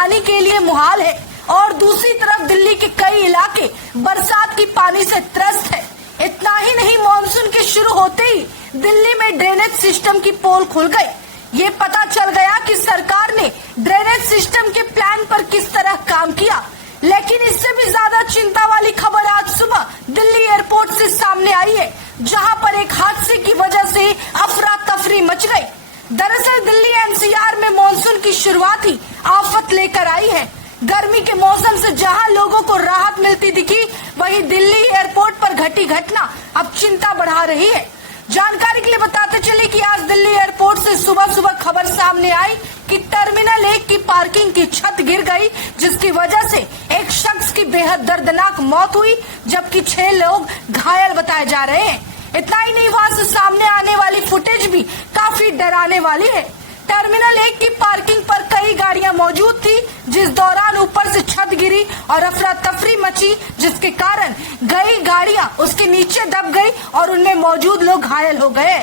पानी के लिए मुहाल है और दूसरी तरफ दिल्ली के कई इलाके बरसात की पानी से त्रस्त है। इतना ही नहीं, मानसून के शुरू होते ही दिल्ली में ड्रेनेज सिस्टम की पोल खुल गई। ये पता चल गया कि सरकार ने ड्रेनेज सिस्टम के प्लान पर किस तरह काम किया। लेकिन इससे भी ज्यादा चिंता वाली खबर आज सुबह दिल्ली एयरपोर्ट से सामने आई है, जहां पर एक हादसे की वजह से अफरा तफरी मच गई। दरअसल दिल्ली एनसीआर में मानसून की शुरुआत ही आफत लेकर आई है। गर्मी के मौसम से जहां लोगों को राहत मिलती दिखी, वहीं दिल्ली एयरपोर्ट पर घटी घटना अब चिंता बढ़ा रही है। जानकारी के लिए बताते चले कि आज दिल्ली एयरपोर्ट से सुबह सुबह खबर सामने आई कि टर्मिनल 1 की पार्किंग की छत गिर गई, जिसकी वजह से एक शख्स की बेहद दर्दनाक मौत हुई, जबकि 6 लोग घायल बताए जा रहे हैं। इतना ही नहीं, वहां से सामने आने वाली फुटेज भी काफी डराने वाली है। टर्मिनल 1 की पार्किंग पर कई गाड़ियां मौजूद थी, जिस दौरान ऊपर से छत गिरी और अफरा तफरी मची, जिसके कारण कई गाड़ियां उसके नीचे दब गई और उनमें मौजूद लोग घायल हो गए।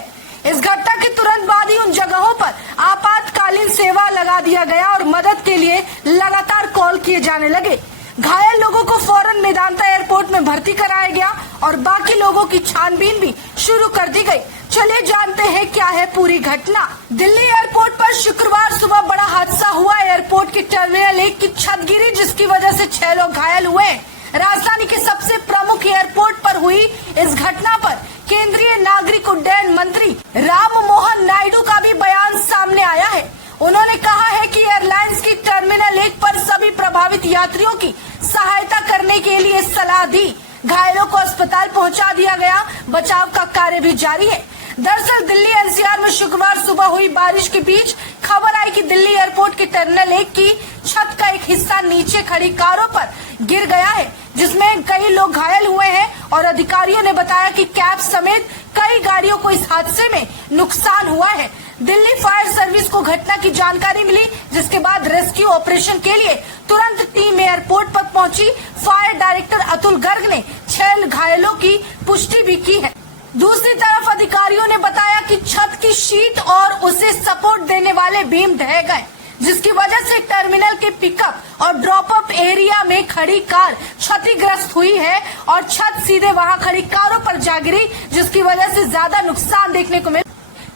इस घटना के तुरंत बाद ही उन जगहों पर आपातकालीन सेवा लगा दिया गया और मदद के लिए लगातार कॉल किए जाने लगे। घायल लोगों को फौरन मेदांता एयरपोर्ट में भर्ती कराया गया और बाकी लोगों की छानबीन भी शुरू कर दी गई। चलिए जानते हैं क्या है पूरी घटना। दिल्ली एयरपोर्ट पर शुक्रवार सुबह बड़ा हादसा हुआ। एयरपोर्ट की टर्मिनल 1 की छत गिरी, जिसकी वजह से 6 लोग घायल हुए। राजधानी के सबसे प्रमुख एयरपोर्ट पर हुई इस घटना पर केंद्रीय नागरिक उड्डयन मंत्री राम मोहन नायडू का भी बयान सामने आया है। उन्होंने कहा है कि एयरलाइंस की टर्मिनल 1 पर सभी प्रभावित यात्रियों की सहायता करने के लिए सलाह दी। घायलों को अस्पताल पहुंचा दिया गया। बचाव का कार्य भी जारी है। दरअसल दिल्ली एनसीआर में शुक्रवार सुबह हुई बारिश के बीच खबर आई कि दिल्ली एयरपोर्ट की टर्मिनल 1 की छत का एक हिस्सा नीचे खड़ी कारों पर गिर गया है, जिसमें कई लोग घायल हुए हैं और अधिकारियों ने बताया कि कैब समेत कई गाड़ियों को इस हादसे में नुकसान हुआ है। दिल्ली फायर सर्विस को घटना की जानकारी मिली, जिसके बाद रेस्क्यू ऑपरेशन के लिए तुरंत टीम एयरपोर्ट पर पहुंची। फायर डायरेक्टर अतुल गर्ग ने 6 घायलों की पुष्टि भी की है। दूसरी तरफ अधिकारियों ने बताया कि छत की शीट और उसे सपोर्ट देने वाले बीम ढह गए, जिसकी वजह से टर्मिनल के पिकअप और ड्रॉप अप एरिया में खड़ी कार क्षतिग्रस्त हुई है और छत सीधे वहां खड़ी कारों पर जा गिरी, जिसकी वजह से ज्यादा नुकसान देखने को मिला।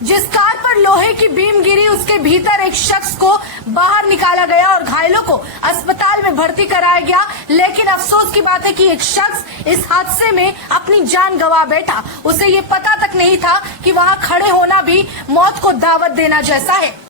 जिस कार पर लोहे की बीम गिरी, उसके भीतर एक शख्स को बाहर निकाला गया और घायलों को अस्पताल में भर्ती कराया गया। लेकिन अफसोस की बात है कि एक शख्स इस हादसे में अपनी जान गंवा बैठा। उसे ये पता तक नहीं था कि वहां खड़े होना भी मौत को दावत देना जैसा है।